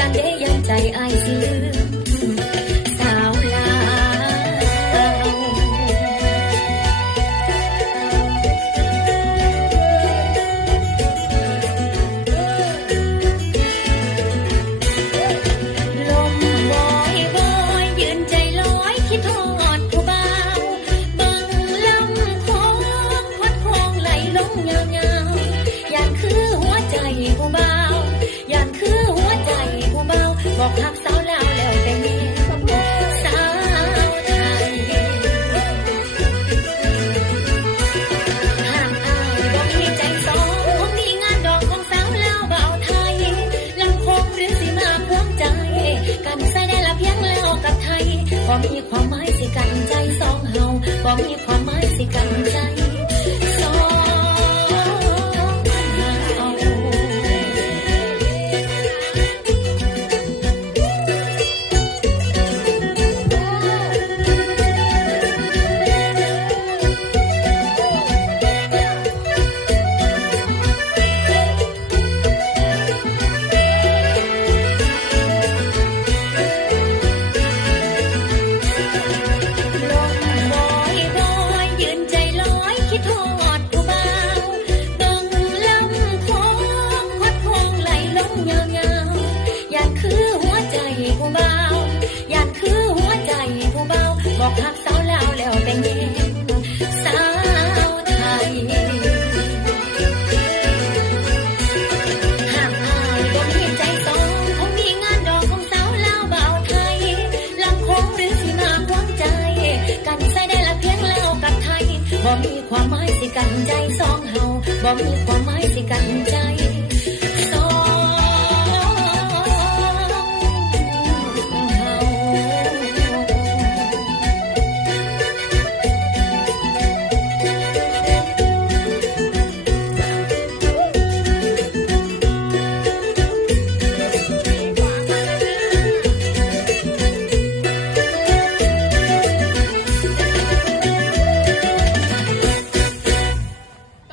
ยันเดยันใจอายสิลืมสาวลาวลมบอยบอยยืนใจลอยคิดทอดผู้บ่าวบังลำคองพัดคลองไหลลงยาวๆยันคือหัวใจผู้บ่าวยันคือหัวใจผู้บ่าวบอกหักสาวลาวแล้วแต่เมียสาวไทยหากอายบ่มีใจสองคงมีงานดอกของสาวลาวบ่าวไทยลำคงหรือสิมาพวงใจกันใส่ได้ละเพียงแล้วกับไทยบ่มีความหมายสิกันใจสองเฮาบ่มีความหมายสิกันใจสองเฮา ลมบอยบอยยืนใจลอยคิดทอดผู้บ่าวเบิ่งลำคองพัดคลองไหลลงยาวๆยันคือหัวใจผู้บ่าวยันคือหัวใจผู้บ่าวบอกหักสาวลาวแล้วแต่เย็นสาวไทย หากอายบ่มีใจสองคงมีงานดอกของสาวลาวบ่าวไทยลำคงหรือสิมาควงใจกันใส่ได้ละเพียงแล้วกับไทยบ่มีความหมายสิกันใจสองเฮาบ่มีความหมายสิกันใจ